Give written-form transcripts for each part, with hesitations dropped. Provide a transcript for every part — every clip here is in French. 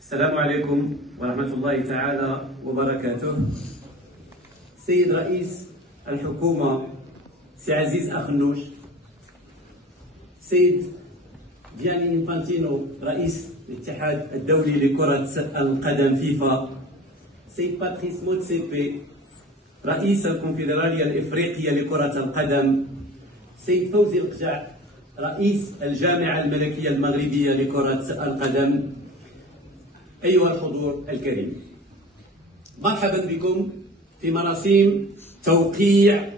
السلام عليكم ورحمة الله تعالى وبركاته. سيد رئيس الحكومة سي عزيز أخنوش، سيد جياني إنفانتينو رئيس الاتحاد الدولي لكرة القدم فيفا، سيد باتريس موتسيبي رئيس الكونفدرالية الإفريقية لكرة القدم، سيد فوزي القجع رئيس الجامعة الملكية المغربية لكرة القدم، أيها الحضور الكريم، مرحبا بكم في مراسيم توقيع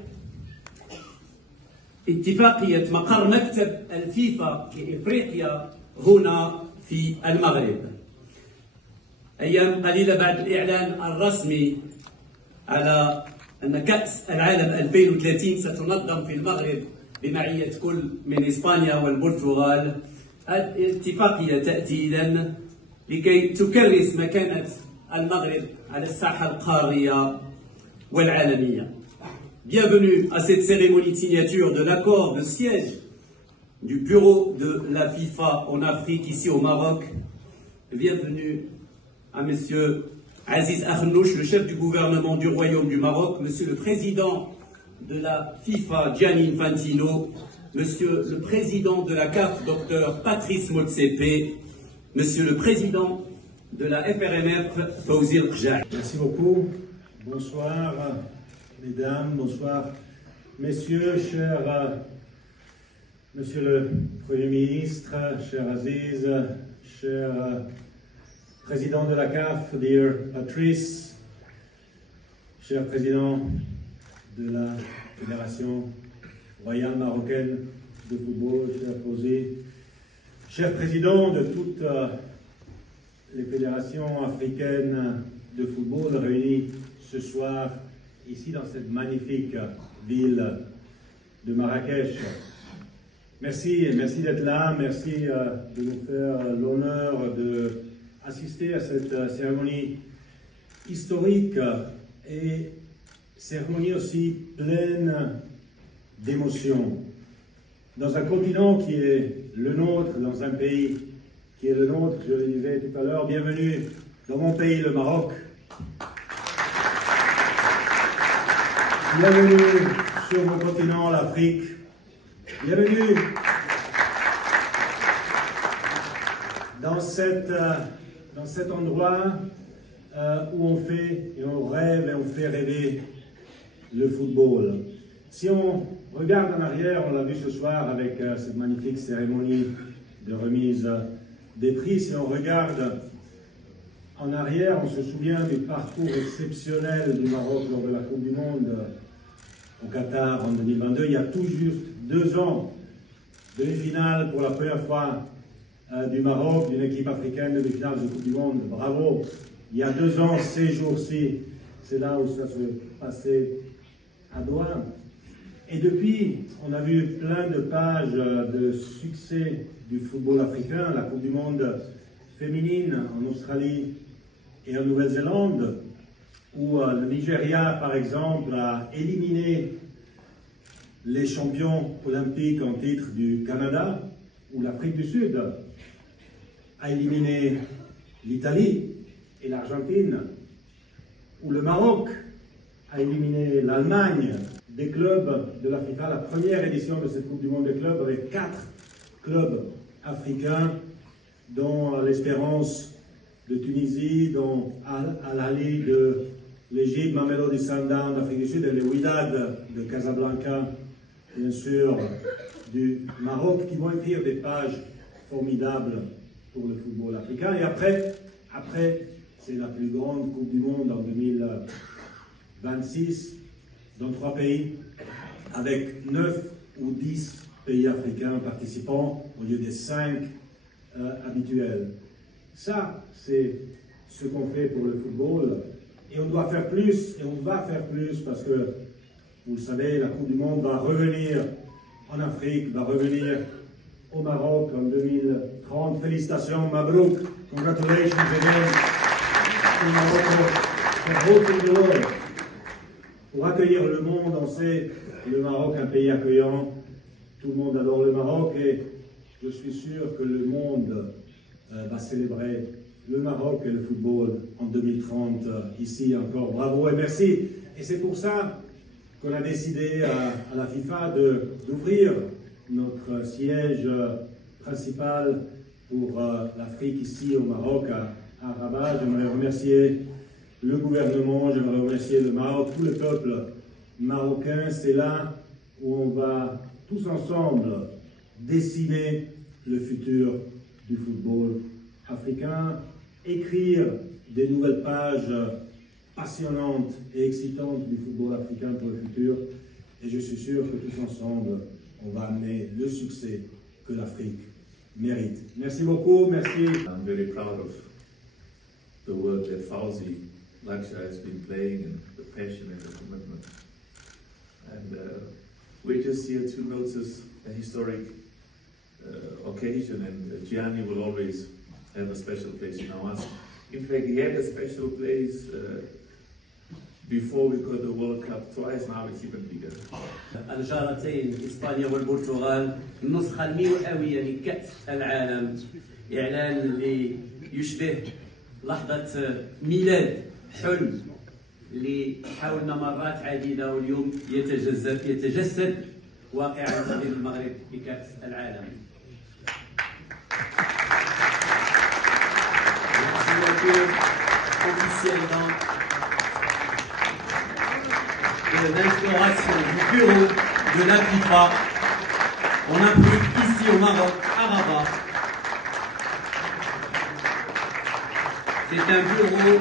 اتفاقية مقر مكتب الفيفا لإفريقيا هنا في المغرب. أيام قليلة بعد الإعلان الرسمي على أن كأس العالم 2030 ستنظم في المغرب بمعية كل من إسبانيا والبرتغال، الاتفاقية تأتي إذن لكي تكرس مكانة المغرب على الساحة القارية والعالمية. Bienvenue à cette cérémonie de signature de l'accord de siège du bureau de la FIFA en Afrique, ici au Maroc. Bienvenue à Monsieur Aziz Akhnouch, le chef du gouvernement du Royaume du Maroc, Monsieur le président de la FIFA, Gianni Infantino, Monsieur le président de la CAF, Dr Patrice Motsepe, Monsieur le président de la FRMF, Fawzi El-Qjaï. Merci beaucoup. Bonsoir, mesdames, bonsoir, messieurs, cher Monsieur le Premier ministre, cher Aziz, cher président de la CAF, dear Patrice, cher président de la Fédération royale marocaine de football, cher Fawzi, cher président de toutes les fédérations africaines de football réunies ce soir ici dans cette magnifique ville de Marrakech. Merci d'être là, merci de nous faire l'honneur d'assister à cette cérémonie historique et cérémonie aussi pleine d'émotions. Dans un continent qui est le nôtre, dans un pays qui est le nôtre, je le disais tout à l'heure, bienvenue dans mon pays, le Maroc. Bienvenue sur mon continent, l'Afrique. Bienvenue dans cet endroit où on fait et on rêve et on fait rêver le football. Si on regarde en arrière, on l'a vu ce soir avec cette magnifique cérémonie de remise des prix, si on regarde en arrière, on se souvient du parcours exceptionnel du Maroc lors de la Coupe du Monde au Qatar en 2022. Il y a tout juste 2 ans, demi-finale pour la première fois du Maroc, d'une équipe africaine, demi-finale de Coupe du Monde. Bravo! Il y a 2 ans, ces jours-ci, c'est là où ça se passait à Doha. Et depuis, on a vu plein de pages de succès du football africain, la Coupe du Monde féminine en Australie et en Nouvelle-Zélande, où le Nigeria, par exemple, a éliminé les champions olympiques en titre du Canada, où l'Afrique du Sud a éliminé l'Italie et l'Argentine, où le Maroc a éliminé l'Allemagne. Des clubs de la FIFA, la première édition de cette Coupe du Monde des clubs avec 4 clubs africains, dont l'Espérance de Tunisie, dont Al-Ahly de l'Égypte, Mamelodi Sundowns d'Afrique du Sud et le Wydad de Casablanca, bien sûr, du Maroc, qui vont écrire des pages formidables pour le football africain. Et après c'est la plus grande Coupe du Monde en 2026, dans 3 pays, avec 9 ou 10 pays africains participants au lieu des 5 habituels. Ça, c'est ce qu'on fait pour le football. Et on doit faire plus, et on va faire plus, parce que, vous le savez, la Coupe du Monde va revenir en Afrique, va revenir au Maroc en 2030. Félicitations, Mabrouk, congratulations again to Morocco for hosting the world. Pour accueillir le monde, on sait, le Maroc, un pays accueillant, tout le monde adore le Maroc et je suis sûr que le monde va célébrer le Maroc et le football en 2030 ici encore. Bravo et merci. Et c'est pour ça qu'on a décidé à la FIFA d'ouvrir notre siège principal pour l'Afrique ici au Maroc, à Rabat. J'aimerais remercier le gouvernement, j'aimerais remercier le Maroc, tout le peuple marocain. C'est là où on va tous ensemble dessiner le futur du football africain, écrire des nouvelles pages passionnantes et excitantes du football africain pour le futur. Et je suis sûr que tous ensemble, on va amener le succès que l'Afrique mérite. Merci beaucoup, merci. I'm very proud of the work that Fauzi Laksha has been playing and the passion and the commitment. And we're just here to notice a historic occasion, and Gianni will always have a special place in our hearts. In fact, he had a special place before we got the World Cup twice, now it's even bigger. الجارتين إسبانيا والبرتغال النسخة المئوية لكأس العالم، إعلان اللي يشبه لحظة ميلاد حلم اللي حاولنا مرات عديدة واليوم يتجسد واقعا في المغرب بكأس العالم. Officiellement de l'instauration du bureau de la FIFA en Afrique, ici au Maroc, à Rabat. C'est un bureau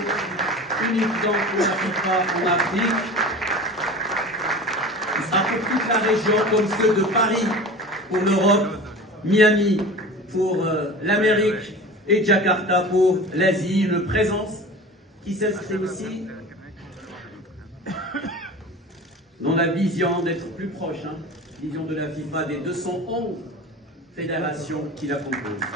unique pour la FIFA en Afrique. Il sera pour toute la région, comme ceux de Paris pour l'Europe, Miami pour l'Amérique et Jakarta pour l'Asie. Une présence qui s'inscrit aussi dans la vision d'être plus proche, vision de la FIFA des 211 fédérations qui la composent.